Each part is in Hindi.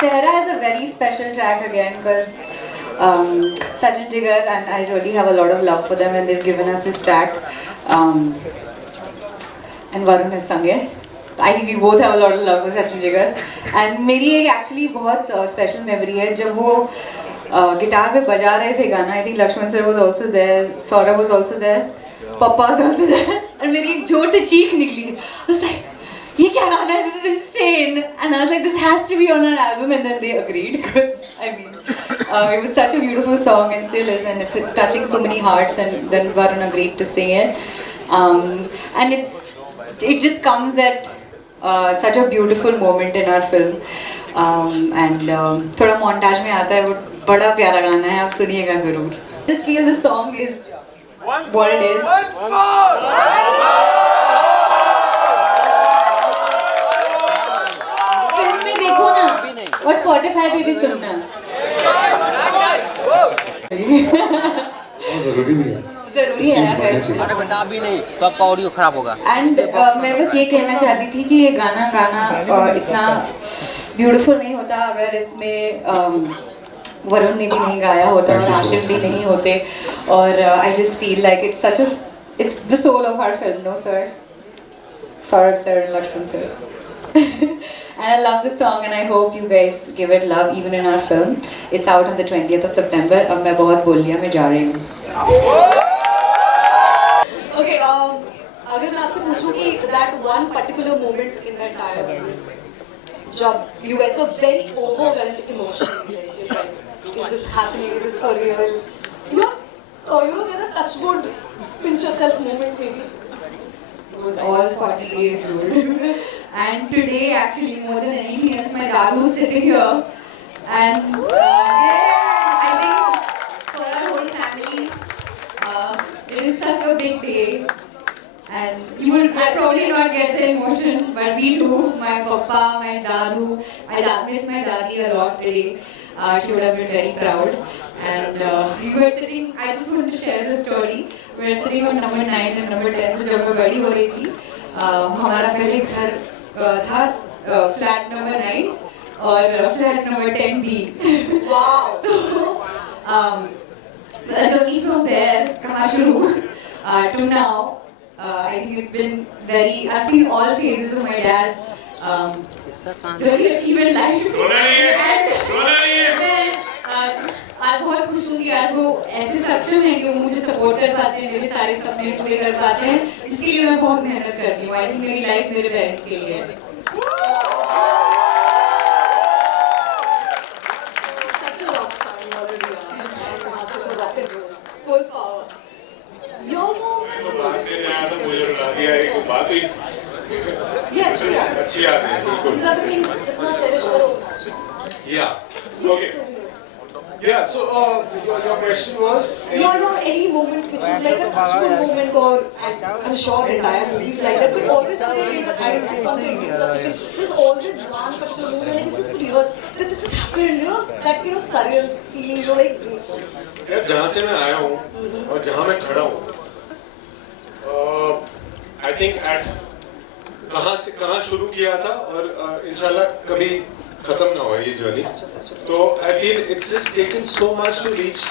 Sahara is a very special track again because Sachin Jigar and I really have a lot of love for them and they've given us this track. And Varun has sung it. We both have a lot of love for Sachin Jigar. And मेरी एक actually बहुत special memory है जब वो गिटार पे बजा रहे थे गाना. I think Lakshman sir was also there, Saurabh was also there, Papa was also there. And मेरी एक जोर से चीख निकली. I was like, ये क्या गाना है? This is insane. And I was like, this has to be on our album. And then they agreed because I mean, it was such a beautiful song and still is, and it's touching so many hearts. And then Varun agreed to sing it. And it just comes at such a beautiful moment in our film. And थोड़ा montage में आता है वो बड़ा प्यारा गाना है आप सुनिएगा ज़रूर. Just feel the song is what it is. Film में देखो ना और Spotify पे भी सुनना. ज़रूरी भी है. ज़रूरी है. अरे बेटा अभी नहीं तो आपका ऑडियो खराब होगा. एंड मैं बस ये कहना चाहती थी कि ये गाना गाना इतना ब्यूटीफुल नहीं होता अगर इसमें वरुण ने भी नहीं गाया होता और आशिफ भी नहीं होते. और I just feel like it's the soul of our film, no sir? Saurabh sir and Lakshman sir. And I love the song and I hope you guys give it love even in our film. It's out on the 20th of September. अब मैं बहुत बोल लिया, मैं जा रही हूँ. Okay, अगर मैं आपसे पूछूं कि that one particular moment in the entire movie, जब you guys were very overwhelmed emotionally, like is this happening? Is this for real? You know, get a touch wood, pinch yourself moment maybe. It was all 40 days ruled. And today, actually, more than anything else, my dadu is sitting here. And I think for our whole family, it is such a big day. And you will probably not get the emotion, but we do. My papa, my dadu, miss my dadi a lot today. She would have been very proud. And we were sitting, I just want to share the story. We were sitting on number 9 and number 10, तो जब मैं बड़ी हो रही थी, हमारा पहले घर था फ्लैट नंबर 9 और फ्लैट नंबर 10B. Wow. तो the journey from there कहाँ शुरू to now. I think it's been I've seen all phases of my dad really achieve in life. मैं आज बहुत खुश हूँ कि आज वो ऐसे सक्षम हैं कि वो मुझे सपोर्ट कर पाते हैं, मेरे सारे सपने पूरे कर पाते हैं, जिसके लिए मैं बहुत मेहनत करती हूँ. आई थिंक मेरी लाइफ मेरे पेरेंट्स के लिए है. Such a rock star you already are. वहाँ से तो rock and roll, full power. Your moment. बात करने आया था मुझे बता दिया एक बात हुई. ये अच्छी याद है. अच्छी याद है बिल्कुल. These are the things जितना cherish करो उतना अच्छा. Yeah. Okay. Yeah. So your question was. Any moment which was like a touchful moment, or I'm sure the entire movie is like that, but always I found the interviews are taken. There's always one particular moment like is this real? That this just happened, you know, that surreal feeling, you're very grateful. यार जहाँ से मैं आया हूँ और जहाँ मैं खड़ा हूँ, I think at कहाँ शुरू किया था और इंशाल्लाह कभी खत्म ना हो ये जर्नी. तो I feel it's just taken so much to reach.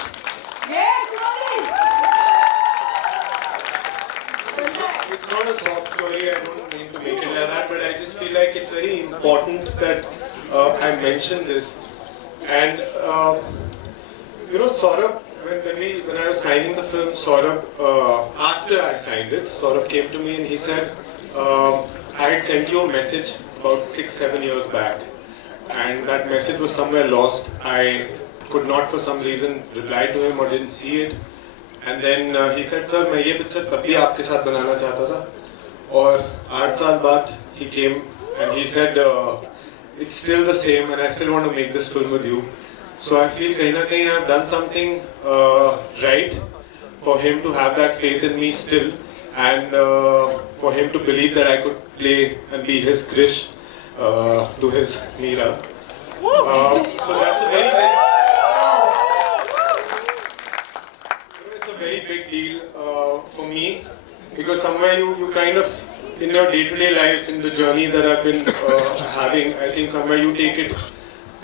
It's not a soft story. I don't mean to make it like that, but I just feel like it's very important that I mention this. And you know, Saurabh, when I was signing the film, Saurabh, after I signed it, Saurabh came to me and he said, I had sent you a message about 6-7 years back, and that message was somewhere lost. I could not for some reason reply to him or didn't see it. And then he said, sir, मैं ये पिक्चर तब भी आपके साथ बनाना चाहता था. और 8 साल बाद he came and he said, it's still the same and I still want to make this film with you. So I feel कहीं ना कहीं I've done something right for him to have that faith in me still, and for him to believe that I could play and be his Krish to his Meera. So that's a very, very, it's a very big deal for me, because somewhere you kind of, in your day-to-day lives, in the journey that I've been having, I think somewhere you take it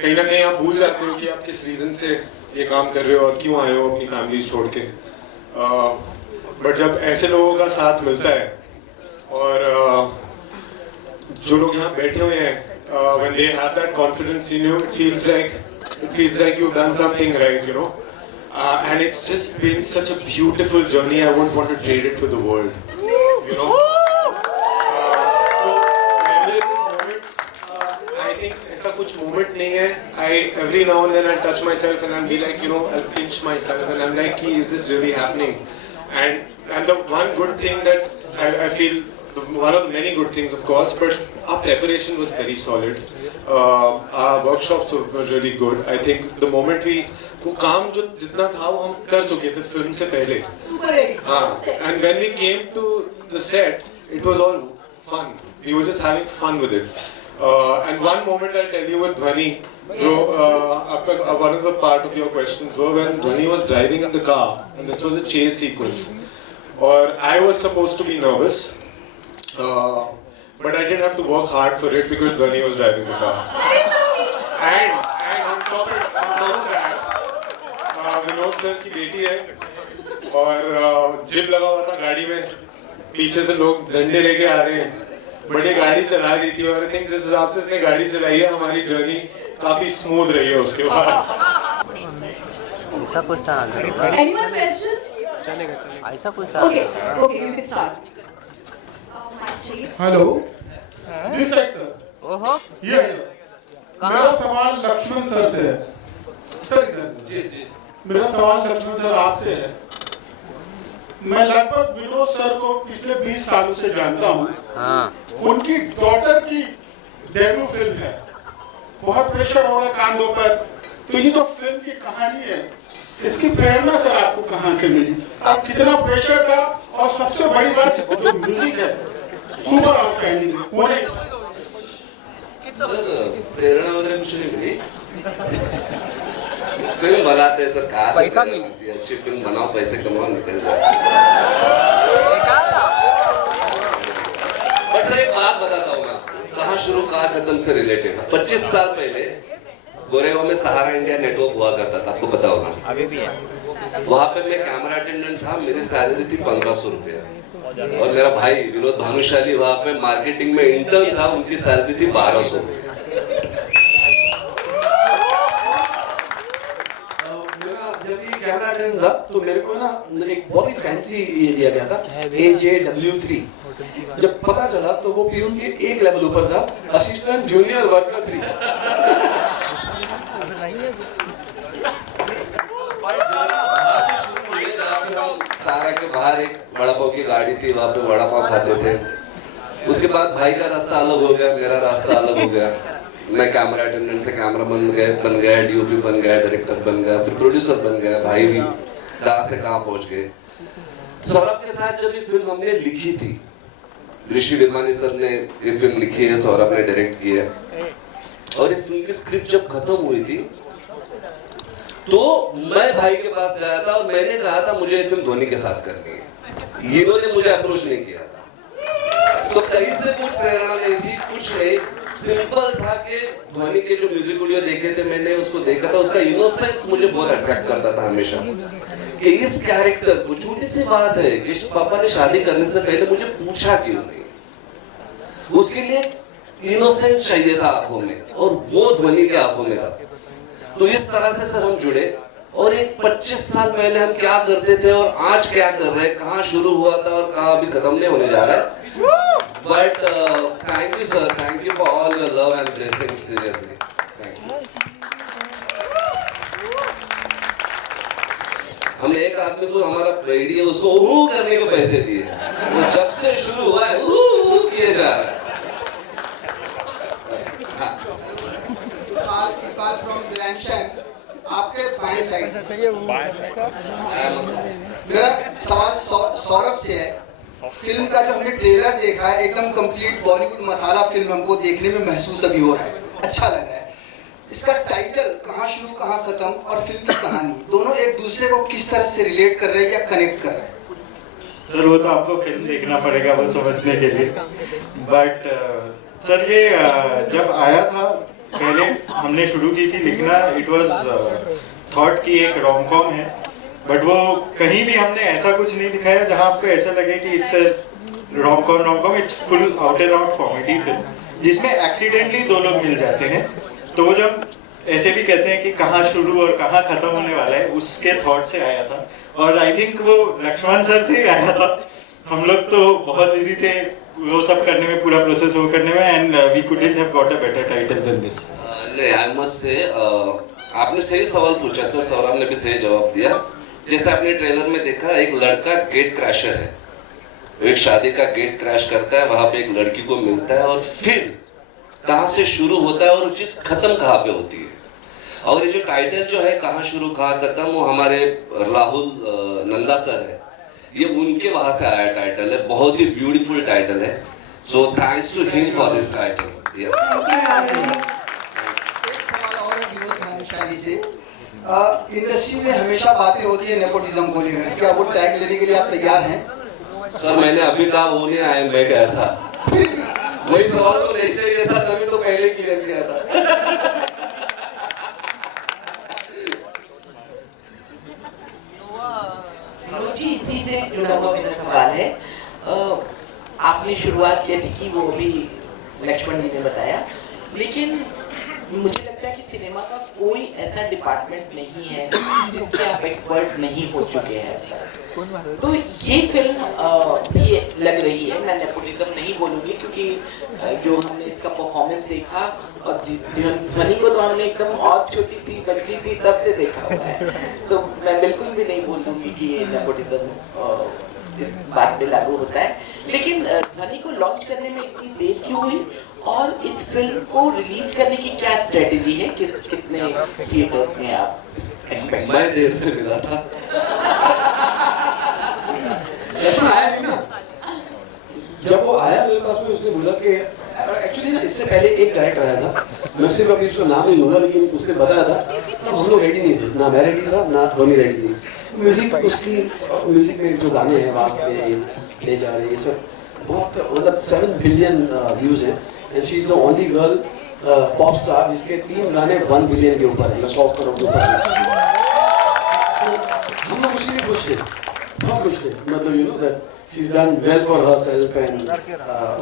कहीं ना कहीं आप भूल जाते हो कि आप किस रीज़न से ये काम कर रहे हो और क्यों आए हो अपनी फैमिली छोड़ के। बट जब ऐसे लोगों का साथ मिलता है और जो लोग यहाँ बैठे हुए हैं, when they have that confidence in you, it feels like you've done something right, you know. And it's just been such a beautiful journey. I wouldn't want to trade it with the world, you know. So memorable moments, I think ऐसा कुछ moment नहीं है. Every now and then I touch myself and I'll be like, you know, I'll pinch myself and I'm like, is this really happening? And the one good thing that I feel, one of the many good things, of course, but our preparation was very solid. Our workshops were really good. I think the moment वो काम जो जितना था वो हम कर चुके थे फिल्म से पहले. Super ready. हाँ. And when we came to the set, it was all fun. We were just having fun with it. And one moment I'll tell you with Dhwani, जो आपका one of the part of your questions were when Dhwani was driving in the car and this was a chase sequence. और I was supposed to be nervous. But I didn't have to work hard for it because Dhwani was driving the car. And on top of that, Vinod sir की बेटी है और जिप लगा हुआ था गाड़ी में, पीछे से लोग डंडे लेके आ रहे हैं, बड़ी गाड़ी चला रही थी और आई थिंक जिस हिसाब से इसने गाड़ी चलाई है हमारी जर्नी काफी स्मूथ रही है उसके बाद. ऐसा कुछ था Anyone question? ऐसा कुछ Okay, you can start. Hello, this side sir. ओहो ये मेरा सवाल लक्ष्मण सर से है. सर इधर. मेरा सवाल लक्ष्मण सर आपसे है. मैं लगभग विनोद सर को पिछले 20 सालों से जानता हूँ. हाँ उनकी डॉटर की डेब्यू फिल्म है. बहुत प्रेशर होगा कांधों पर. तो ये जो फिल्म की कहानी है, इसकी प्रेरणा सर आपको कहाँ से मिली? अब कितना प्रेशर था और सबसे बड़ी बात जो म्यूजिक है सुपर आउटस्टैंडिंग है. वो नहीं सर प्रेरणा वगैरह कुछ नहीं मिली. फिल्म बनाते हैं सर, कहाँ से पैसा प्रेरणा मिलती है? अच्छी फिल्म बनाओ, पैसे कमाओ, निकल जाओ. बट सर एक बात बताता हूँ मैं आपको, कहाँ शुरू कहाँ खत्म से रिलेटेड. 25 साल पहले गोरेगांव में सहारा इंडिया नेटवर्क हुआ करता था, आपको पता होगा. अभी भी है. वहाँ पे मैं कैमरा अटेंडेंट था, मेरी सैलरी थी 1500 रुपया. और मेरा भाई विनोद भानुशाली वहाँ पे मार्केटिंग में इंटर्न था, उनकी सैलरी थी 1200 रुपया. कैमरा अटेंडेंट था तो मेरे को ना एक बहुत ही फैंसी ये दिया गया था, AJW3. जब पता चला तो वो प्यून के एक लेवल ऊपर था, असिस्टेंट जूनियर वर्कर 3. सारा के बाहर एक वड़ा पाव की गाड़ी थी, वहाँ पे वड़ा पाव खाते थे. उसके बाद भाई का रास्ता अलग हो गया, मेरा रास्ता अलग हो गया. मैं कैमरा अटेंडेंट से कैमरामैन बन गया, DOP बन गया, डायरेक्टर बन गया, फिर प्रोड्यूसर बन गया. भाई भी कहाँ से कहाँ पहुँच गए. सौरभ के साथ जब ये फिल्म हमने लिखी थी, ऋषि विरमानी सर ने ये फिल्म लिखी है, सौरभ ने डायरेक्ट की है. और ये फिल्म की स्क्रिप्ट जब खत्म हुई थी तो मैं भाई के पास गया था और मैंने कहा था मुझे ये फिल्म धोनी के साथ करनी है. इन्होंने मुझे अप्रोच नहीं किया था. तो कहीं से कुछ प्रेरणा नहीं थी, कुछ नहीं. सिंपल था कि धोनी के जो म्यूजिक वीडियो देखे थे, मैंने उसको देखा था, उसका इनोसेंस मुझे बहुत अट्रैक्ट करता था हमेशा. कि इस कैरेक्टर को, छोटी सी बात है कि पापा ने शादी करने से पहले मुझे पूछा क्यों नहीं. उसके लिए इनोसेंस चाहिए था आंखों में, और वो धोनी के आंखों में था. तो इस तरह से सर हम जुड़े. और एक 25 साल पहले हम क्या करते थे और आज क्या कर रहे हैं, कहाँ शुरू हुआ था और कहाँ अभी खत्म नहीं होने जा रहा है. But thank you sir, thank you for all your love and blessings, seriously. Thank you. हमने एक आदमी को हमारा पेडी है उसको ऊ करने को पैसे दिए. वो जब से शुरू हुआ है ऊ किए जा रहा है. बात फ्रॉम ग्लैमशैम, आपके बाएं साइड. मेरा सवाल सौरभ से है. फिल्म का जो हमने ट्रेलर देखा है, एकदम कंप्लीट बॉलीवुड मसाला फिल्म हमको देखने में महसूस अभी हो रहा है, अच्छा लग रहा है. इसका टाइटल कहाँ शुरू कहाँ खत्म और फिल्म की कहानी दोनों एक दूसरे को किस तरह से रिलेट कर रहे हैं या कनेक्ट कर रहे हैं? सर वो तो आपको फिल्म देखना पड़ेगा वो समझने के लिए. बट सर ये जब आया था पहले हमने शुरू की थी लिखना, इट वाज थॉट कि एक रोम कॉम है, बट वो कहीं भी हमने ऐसा कुछ नहीं दिखाया जहां आपको ऐसा लगे कि it's rom com, it's full out and out comedy film जिसमें एक्सीडेंटली दो लोग मिल जाते हैं। तो वो जब ऐसे भी कहते हैं कि कहाँ शुरू और कहाँ खत्म होने वाला है, उसके थॉट से आया था, और आई थिंक वो लक्ष्मण सर से ही आया था। हम लोग तो बहुत बिजी थे वो सब करने में, पूरा प्रोसेस वो करने में, and we couldn't have got a better title than this. नहीं, आई मस्ट से आपने सही सवाल पूछा सर, सौरभ ने भी सही जवाब दिया। जैसे आपने ट्रेलर में देखा, एक लड़का गेट क्रैशर है, एक शादी का गेट क्रैश करता है, वहां पे एक लड़की को मिलता है, और फिर कहाँ से शुरू होता है और वो चीज़ खत्म कहाँ पे होती है। और ये जो टाइटल जो है कहाँ शुरू कहाँ खत्म, वो हमारे राहुल नंदा सर है, ये उनके वहाँ से आया टाइटल है, बहुत ही ब्यूटीफुल टाइटल है। So thanks to him for this title. Yes. एक सवाल और है विनोद भानुशाली से। इंडस्ट्री में हमेशा बातें होती है नेपोटिज्म को लेकर, क्या वो टैग लेने के लिए आप तैयार हैं? सर मैंने अभी कहा वो नहीं आया, मैं गया था। वही सवाल तो नहीं चाहिए था, तभी तो पहले क्लियर किया था। जी, इसी से जुड़ा हुआ मेरा सवाल है। आपने शुरुआत की थी कि वो भी लक्ष्मण जी ने बताया, लेकिन मुझे लगता है कि सिनेमा का कोई ऐसा डिपार्टमेंट नहीं है जिसमें आप एक्सपर्ट नहीं हो चुके हैं अब तक। तो ये फिल्म भी लग रही है, मैं नेपोटिज्म नहीं बोलूँगी क्योंकि जो हमने इसका परफॉर्मेंस देखा, और ध्वनि को तो हमने एकदम और छोटी थी, बच्ची थी, तब से देखा हुआ है, तो मैं बिल्कुल भी नहीं बोलूँगी कि ये नेपोटिज्म इस बात पे लागू होता है। लेकिन ध्वनि को लॉन्च करने में इतनी देर क्यों हुई, और इस फिल्म को रिलीज करने की क्या स्ट्रेटेजी है, कितने थिएटर में आप एक्सपेक्ट? मैं देर से मिला था। लक्ष्मण आया नहीं ना, जब वो आया मेरे पास में उसने बोला कि एक्चुअली ना इससे पहले एक डायरेक्टर आया था, मैं सिर्फ अभी उसका नाम नहीं लूँगा, लेकिन उसने बताया था तब हम लोग रेडी नहीं थे, ना मैं रेडी था ना ध्वनि रेडी थी। म्यूजिक उसकी म्यूजिक में जो गाने हैं वास्ते ले जा रहे, ये सब बहुत मतलब 7 बिलियन व्यूज़ हैं, and she is the only girl pop star जिसके 3 गाने 1 बिलियन के ऊपर है, 100 करोड़ के ऊपर। हम लोग उसी में खुश थे, बहुत खुश थे, मतलब you know that she is done well for herself, and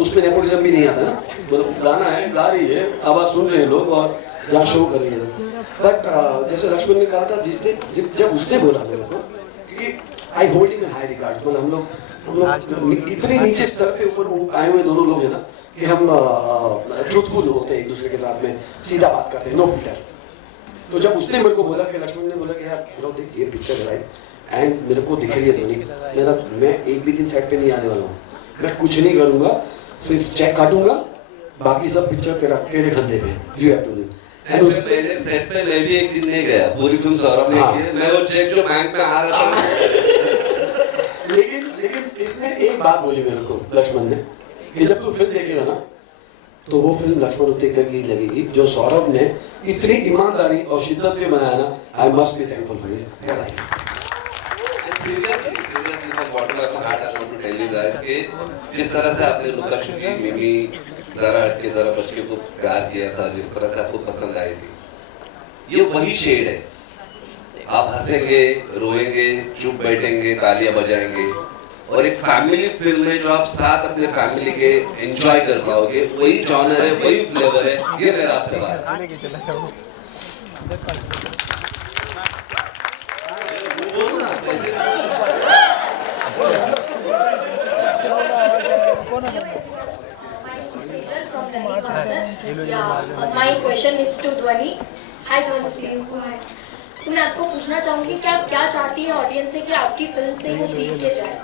उसमें नेपोटिज्म भी नहीं आता ना, मतलब गाना है, गा रही है, आवाज़ सुन रहे हैं लोग और जहाँ शो कर रही है। बट जैसे लक्ष्मण ने कहा था, जिस दिन जब उसने बोला मेरे को, क्योंकि I hold in high regards, मतलब हम लोग इतने नीचे स्तर से ऊपर आए हुए दोनों लोग हैं ना कि हम ट्रूथफुल होते हैं एक दूसरे के साथ में, सीधा बात करते हैं, नो फिल्टर। तो जब उसने मेरे को बोला कि लक्ष्मण ने बोला कि यार देख ये पिक्चर है भाई, एंड मेरे को दिख रही है ध्वनि, मैं एक भी दिन सेट पे नहीं आने वाला हूँ, मैं कुछ नहीं करूँगा, सिर्फ चेक काटूंगा, बाकी सब पिक्चर तेरे खंधे पे, you have to do. Set पे मैं भी एक दिन नहीं गया, पूरी फिल्म सौरभ ने की है, मैं वो चेक जो बैंक में आ रहा था। लेकिन इसने एक बात बोली मेरे को लक्ष्मण ने, कि जब तू फिल्म देखेगा ना तो वो फिल्म लक्ष्मण उत्तेकर की लगेगी, जो सौरभ ने इतनी ईमानदारी और शिद्दत से बनाया ना, I must be thankful for you. Seriously from bottom of my heart I want to tell you guys कि जिस तरह से आपने लुका छुपी मिमी जरा हटके जरा बचके को प्यार किया था, जिस तरह से आपको पसंद आई थी, ये वही शेड है। आप हंसेंगे, रोएंगे, चुप बैठेंगे, तालियां बजाएंगे, और एक फैमिली फिल्म है जो आप साथ अपने फैमिली के एंजॉय कर पाओगे, वही जॉनर है, वही फ्लेवर है। ये मेरा आपसे बात है। My question is to Dhwani. Hi Dhwani, see you. तो मैं आपको पूछना चाहूँगी कि आप क्या चाहती हैं ऑडियंस से कि आपकी फिल्म से वो सीख के जाए?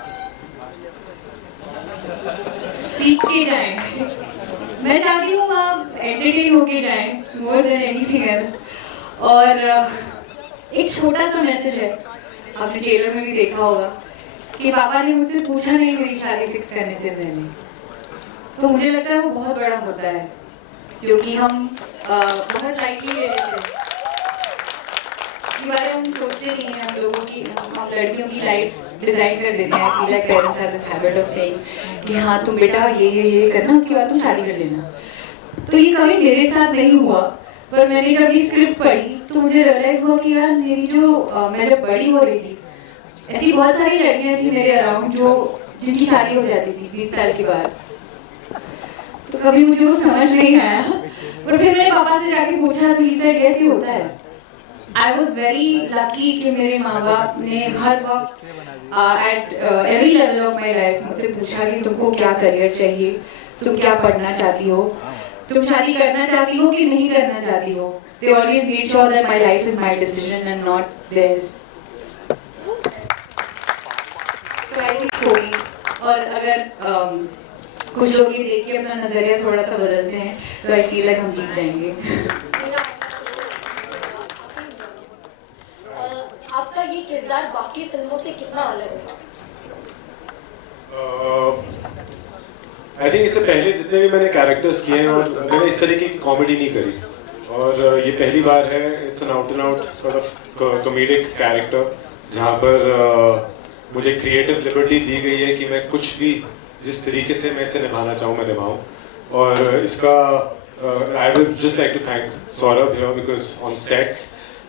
सीख के जाएं। मैं चाहती हूँ आप एंटरटेन होके जाएं, मोर देन एनीथिंग एल्स। और एक छोटा सा मैसेज है, आपने ट्रेलर में भी देखा होगा कि पापा ने मुझसे पूछा नहीं मेरी शादी फिक्स करने से पहले, तो मुझे लगता है वो बहुत बड़ा होता है जो कि हम बहुत लाइटली ले लेते हैं। इसके बारे में हम सोचते नहीं हैं, हम लोगों की, हम लड़कियों की लाइफ डिज़ाइन कर देते हैं। Feel like parents have this habit of saying कि हाँ तुम बेटा ये करना, उसके बाद तुम शादी कर लेना। तो ये कभी मेरे साथ नहीं हुआ, पर मैंने जब ये स्क्रिप्ट पढ़ी तो मुझे रियलाइज हुआ कि यार मेरी जो मैं जब बड़ी हो रही थी, ऐसी बहुत सारी लड़कियां थी मेरे अराउंड जो जिनकी शादी हो जाती थी 20 साल के बाद। तो कभी मुझे वो समझ नहीं आया, पर फिर मैंने पापा से जाके पूछा तो ही सेड ऐसे होता है। आई वॉज वेरी लकी कि मेरे माँ बाप ने हर वक्त at every level of my life मुझसे पूछा कि तुमको क्या करियर चाहिए, तुम क्या पढ़ना चाहती हो, तुम शादी करना चाहती हो कि नहीं करना चाहती हो। They always made sure that my life is my decision and not theirs. तो आई थिंक होगी, और अगर कुछ लोग ये देख के अपना नजरिया थोड़ा सा बदलते हैं तो आई फील लाइक हम जीत जाएंगे। आपका ये किरदार बाकी फिल्मों से कितना अलग होगा? आई थिंक इससे पहले जितने भी मैंने कैरेक्टर्स किए हैं और मैंने इस तरीके की कॉमेडी नहीं करी, और ये पहली बार है। It's an out and out sort of comedic character जहाँ पर मुझे क्रिएटिव लिबर्टी दी गई है कि मैं कुछ भी जिस तरीके से मैं इसे निभाना चाहूँ मैं निभाऊँ। और इसका I will just like to thank Saurabh here because on sets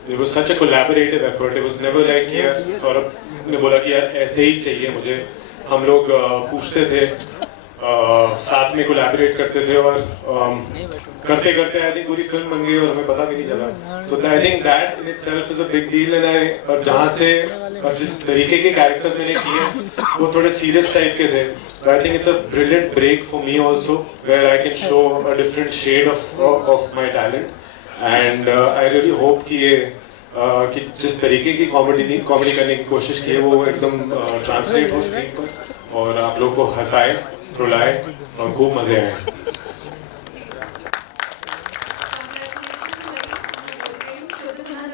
there was such a collaborative effort. It was never like कि यार सौरभ ने बोला कि यार ऐसे ही चाहिए मुझे। हम लोग पूछते थे, साथ में कोलैबोरेट करते थे, और करते करते आई थिंक पूरी फिल्म बन गई और हमें पता भी नहीं चला। तो I think that in itself is a big deal. And और जहाँ से और जिस तरीके के कैरेक्टर्स मैंने किए वो थोड़े सीरियस टाइप के थे। तो I think it's a brilliant break for me also where I can show a different shade of my talent. And I really hope कि ये कि जिस तरीके की कॉमेडी करने की कोशिश की है वो एकदम ट्रांसलेट हो स्क्रीन पर और आप लोग को हंसाए, रुलाए और खूब मजे आए।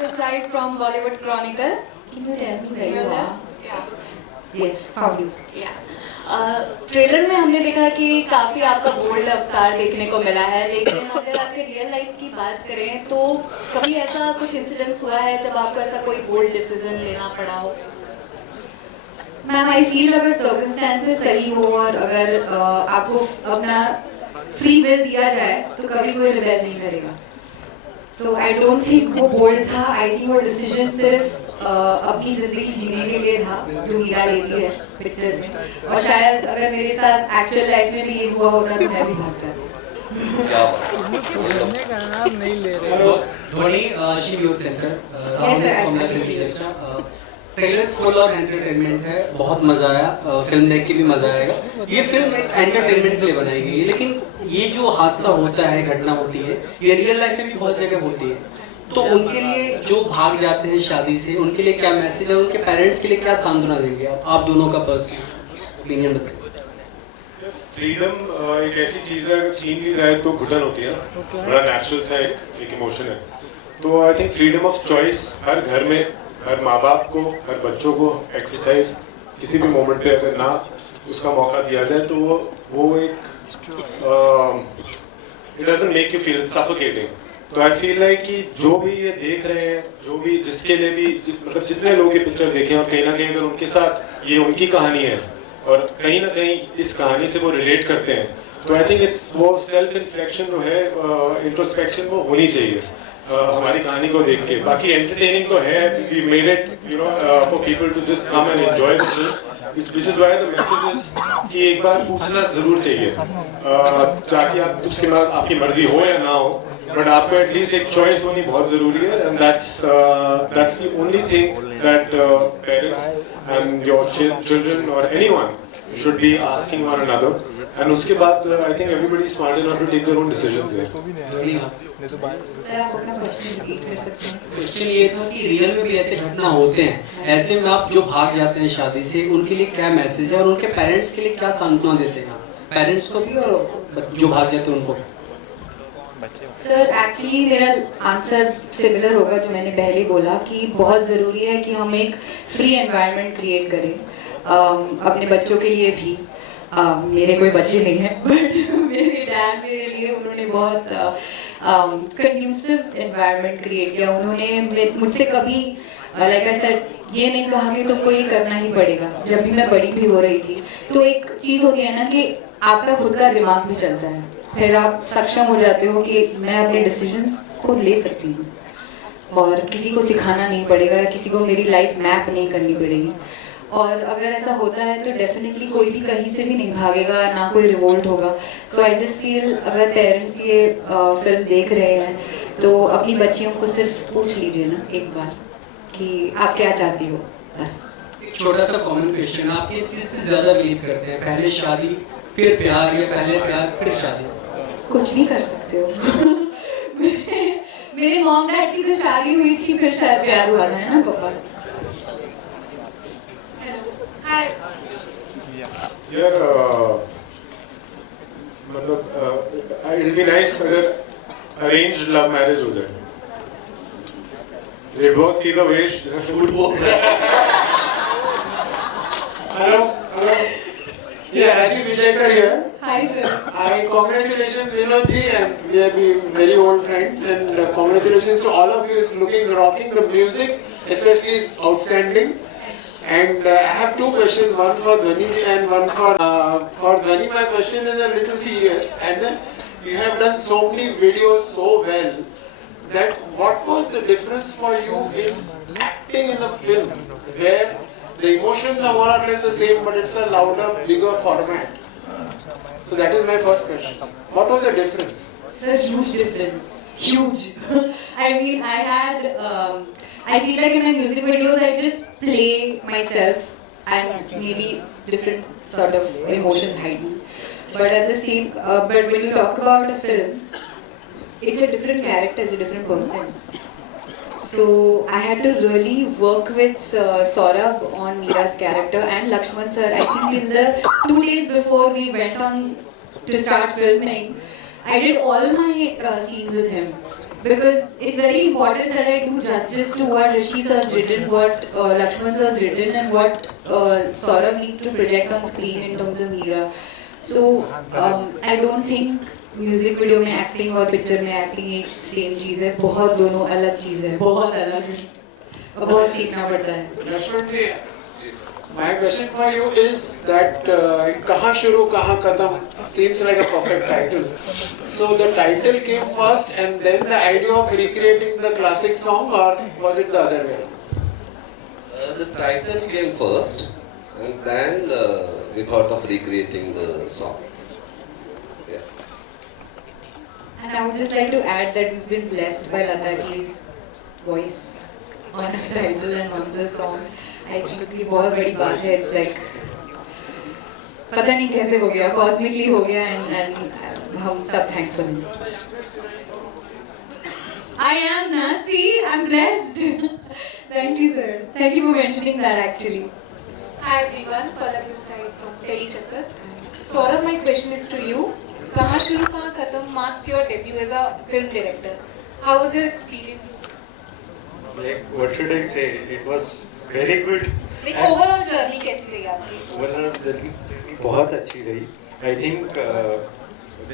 Aside from Bollywood Chronicle, Can you tell me where you are? Yes, found you. Trailer में हमने देखा कि काफ़ी आपका बोल्ड अवतार देखने को मिला है, लेकिन अगर आपके रियल लाइफ की बात करें तो कभी ऐसा कुछ इंसिडेंस हुआ है जब आपको ऐसा कोई बोल्ड डिसीजन लेना पड़ा हो? मैम आई फील अगर सर्कमस्टेंसेस सही हो और अगर आपको अपना फ्री विल दिया जाए तो कभी कोई रिबेल नहीं करेगा। तो आई डोंट थिंक वो बोल्ड था। आई थिंक वो डिसीजन सिर्फ अपनी जिंदगी जीने के लिए था जो मीरा लेती है पिक्चर में, और शायद अगर मेरे साथ एक्चुअल लाइफ में भी ये हुआ होता तो मैं भी भाग जाती। ध्वनि Shivyog centre from the film चर्चा। ट्रेलर फुल और एंटरटेनमेंट है, बहुत मजा आया, फिल्म देख के भी मजा आएगा। ये फिल्म एक एंटरटेनमेंट के लिए बनाई गई है, लेकिन ये जो हादसा होता है, घटना होती है, ये रियल लाइफ में भी बहुत जगह होती है। तो उनके लिए जो भाग जाते हैं शादी से, उनके लिए क्या मैसेज है, उनके पेरेंट्स के लिए क्या सांत्वना देंगे आप दोनों का पर्सनल ओपिनियन बताइए। फ्रीडम एक ऐसी चीज़ है, अगर छीन ली जाए तो घुटन होती है ना, बड़ा नेचुरल सा एक इमोशन है। तो I think freedom of choice हर घर में, हर माँ बाप को, हर बच्चों को एक्सरसाइज किसी भी मोमेंट पे अगर ना उसका मौका दिया जाए तो वो एक it doesn't make you feel suffocating. तो आई फील लाइक कि जो भी ये देख रहे हैं, जो भी जिसके लिए भी मतलब जितने लोग ये पिक्चर देखें और कहीं ना कहीं अगर उनके साथ ये उनकी कहानी है और कहीं ना कहीं इस कहानी से वो रिलेट करते हैं तो आई थिंक इट्स वो सेल्फ इन्फ्लेक्शन जो है, इंट्रोस्पेक्शन वो होनी चाहिए हमारी कहानी को देख के। बाकी एंटरटेनिंग तो है, we made it you know for people to just come and enjoy the film, which is why the message is कि एक बार पूछना जरूर चाहिए, ताकि आप उसके बाद आपकी मर्जी हो या ना हो, बट आपको एटलीस्ट एक चॉइस होनी बहुत जरूरी है। And that's the only thing that parents and your children or anyone should be asking one another. And उसके बाद I think everybody is smart enough to take their own decisions there. Sir आप अपना क्वेश्चन रिपीट कर सकते हैं? क्वेश्चन ये था कि रियल में भी ऐसे घटना होते हैं, ऐसे में आप जो भाग जाते हैं शादी से, उनके लिए क्या मैसेज है और उनके पेरेंट्स के लिए क्या सांत्वना देते हैं, पेरेंट्स को भी और जो भाग जाते हैं उनको? सर एक्चुअली मेरा आंसर सिमिलर होगा जो मैंने पहले बोला कि बहुत ज़रूरी है कि हम एक फ्री एनवायरनमेंट क्रिएट करें अपने बच्चों के लिए भी। मेरे कोई बच्चे नहीं हैं बट मेरे डैड मेरे लिए उन्होंने बहुत कंड्यूसिव एनवायरनमेंट क्रिएट किया। उन्होंने मुझसे कभी लाइक आई सेड ये नहीं कहा कि तुमको ये करना ही पड़ेगा। जब भी मैं बड़ी भी हो रही थी तो एक चीज़ होती है ना कि आपका खुद का दिमाग भी चलता है, फिर आप सक्षम हो जाते हो कि मैं अपने डिसीजंस खुद ले सकती हूँ और किसी को सिखाना नहीं पड़ेगा, किसी को मेरी लाइफ मैप नहीं करनी पड़ेगी। और अगर ऐसा होता है तो डेफिनेटली कोई भी कहीं से भी नहीं भागेगा, ना कोई रिवोल्ट होगा। सो आई जस्ट फील अगर पेरेंट्स ये फिल्म देख रहे हैं तो अपनी बच्चियों को सिर्फ पूछ लीजिए ना एक बार कि आप क्या चाहती हो, बस। एक छोटा सा कॉमन क्वेश्चन, आप किस चीज़ पे ज़्यादा बिलीव करते हैं, पहले शादी फिर प्यार या पहले प्यार फिर शादी? कुछ भी कर सकते हो। मेरे मॉम डैड की तो शादी हुई थी फिर शायद प्यार हुआ था, है ना पापा? हाय यार मतलब इट बी नाइस अगर अरेंज लव मैरिज हो जाए। It works either way. Would work. Hello. Yeah, Rajiv Vijayakar here. Hi sir. Congratulations Vinod ji, and we have been very old friends, and congratulations to all of you. It's looking rocking. The music especially is outstanding. And I have two questions, one for Dhwani ji and one for Dhwani. My question is a little serious, and then you have done so many videos so well that what was the difference for you in acting in a film where the emotions are more or less the same but it's a louder, bigger format? So that is my first question. What was the difference? Sir, huge difference. Huge. I mean, I feel like in my music videos I just play myself and maybe different sort of emotions hidden. But at the same, but when you talk about a film, it's a different character, it's a different person. So I had to really work with Saurabh on Meera's character and Lakshman sir. I think in the 2 days before we went on to start filming, I did all my scenes with him. Because it's very important that I do justice to what Rishi sir has written, what Lakshman sir has written, and what Saurabh needs to project on screen in terms of Meera. So I don't think music video में एक्टिंग और पिक्चर में एक्टिंग एक सेम चीज़ है, बहुत दोनों अलग चीज़ है, बहुत अलग है और बहुत सीखना पड़ता है। Lakshman ji, my question for you is that कहाँ शुरू कहाँ खत्म seems like a perfect title. So the title came first and then the idea of recreating the classic song, or was it the other way? The title came first and then we thought of recreating the song. And I would just like to add that we've been blessed by Lata ji's voice on the title and on the song. I think ये बहुत बड़ी बात है. It's like पता नहीं कैसे हो गया, cosmically हो गया, and हम सब thankful हैं. I am Nasi. I'm blessed. Thank you, sir. Thank you for mentioning that actually. Hi everyone, Palak this side from Delhi Chakkar. Saurabh, my question is to you. कहाँ शुरू कहाँ खत्म marks your debut as a film director. How was your experience? Like what should I say? It was very good. Like overall journey कैसी रही आपकी? Overall journey बहुत अच्छी रही. I think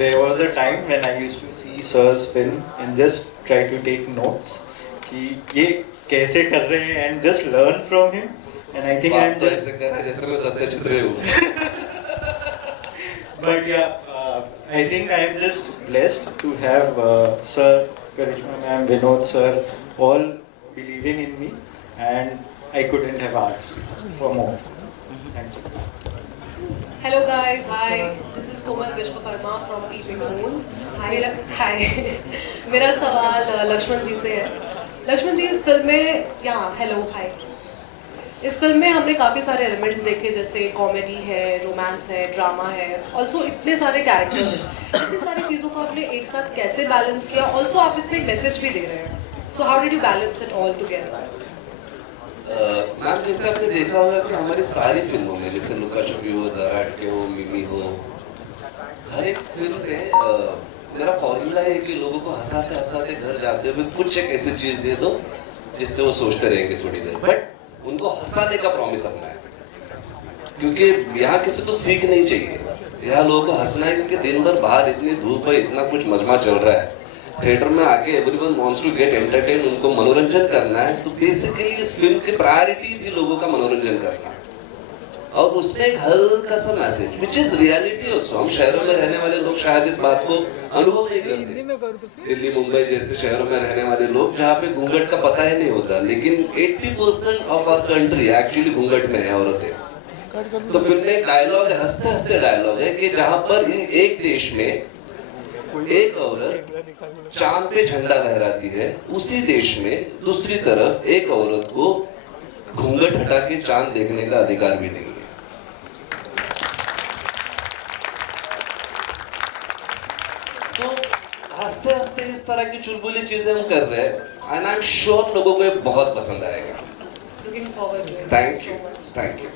there was a time when I used to see Sir's film and just try to take notes कि ये कैसे कर रहे हैं and just learn from him. And I think I'm just ऐसे कर रहे जैसे मैं सत्यजित रे हूँ. But yeah. I think I am just blessed to have Sir, Karishma ma'am, Vinod sir, all believing in me, and I couldn't have asked for more. Thank you. Hello guys, hi. This is Komal Vishwakarma from Peeping Moon. Hi. मेरा सवाल लक्ष्मण जी से है. लक्ष्मण जी इस फिल्म में hello, hi. इस फिल्म में हमने काफ़ी सारे एलिमेंट्स देखे, जैसे कॉमेडी है, रोमांस है, ड्रामा है, ऑल्सो इतने सारे कैरेक्टर्स हैं. इतनी सारी चीज़ों को आपने एक साथ कैसे बैलेंस किया? ऑल्सो आप इसमें एक मैसेज भी दे रहे हैं. So how did you balance it all together? Ma'am जैसे आपने देखा होगा कि हमारी सारी फिल्मों में, जैसे लुका छुपी हो, ज़रा हटके हो, मिमी हो, हर एक फिल्म में मेरा फॉर्मूला है कि लोगों को हंसाते हंसाते घर जाते हुए कुछ एक ऐसी चीज़ दे दो जिससे वो सोचते रहेंगे थोड़ी देर, बट उनको हंसाने का प्रॉमिस अपना है. क्योंकि यहाँ किसी को सीख नहीं चाहिए, यहाँ लोगों को हंसना है, क्योंकि दिन भर बाहर इतनी धूप है, इतना कुछ मजमा चल रहा है. थिएटर में आके everyone wants to get entertain, उनको मनोरंजन करना है. तो बेसिकली इस फिल्म की प्रायोरिटी थी लोगों का मनोरंजन करना. और उसमें एक हल्का सा message which is reality also. हम शहरों में रहने वाले लोग शायद इस बात को अनुभव नहीं करते, दिल्ली मुंबई जैसे शहरों में रहने वाले लोग जहाँ पे घूंघट का पता ही नहीं होता, लेकिन 80% ऑफ आवर कंट्री एक्चुअली घूंघट में है औरतें। तो फिल्म में एक डायलॉग है, हंसते हंसते डायलॉग है कि जहाँ पर एक देश में एक औरत चांद पे झंडा लहराती है, उसी देश में दूसरी तरफ एक औरत को घूंघट हटा के चांद देखने का अधिकार भी नहीं है। तो हंसते हंसते इस तरह की चुलबुली चीजें हम कर रहे हैं एंड आई एम श्योर लोगों को ये बहुत पसंद आएगा। Looking forward to it. Thank you, thank you.